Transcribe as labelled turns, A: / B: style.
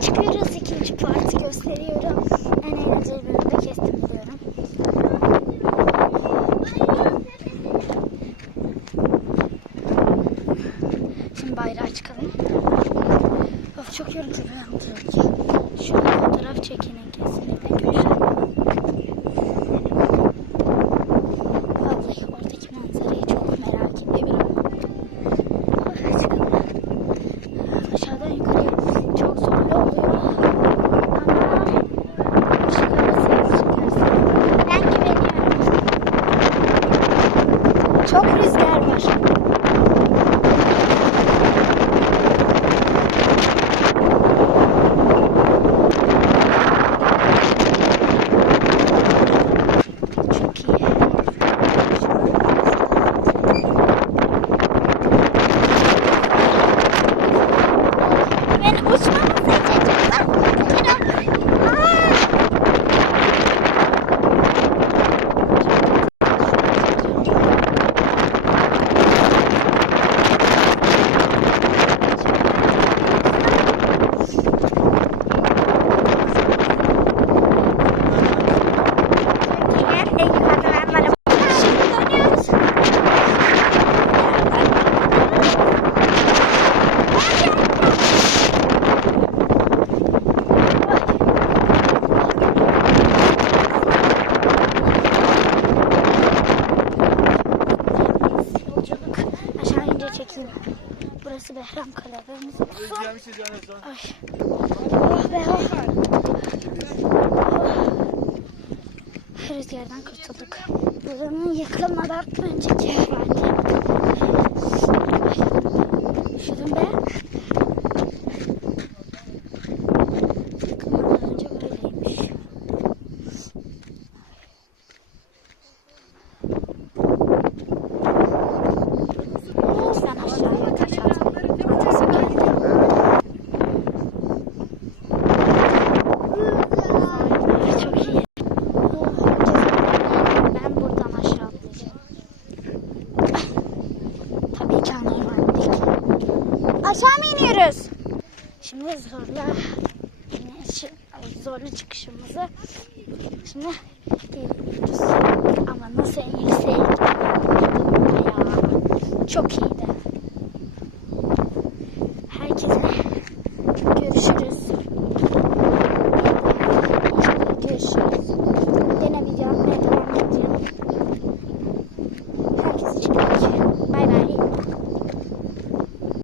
A: çıkıyoruz. İkinci parti gösteriyorum. En eğlenceli bölümde kestim biliyorum. Şimdi bayrağı çıkalım. Of çok yorucu bir antrenör. Çok rüzgar var. Burası Behram Kalabımız. Ay. Oh be oh. Rüzgardan kurtulduk. Buranın yıkılmadan önceki hali. Aşağı mı iniyoruz? Şimdi zorla zorlu çıkışımızı şimdi geliyoruz. Ama nasıl en yükseğe. Çok iyiydi.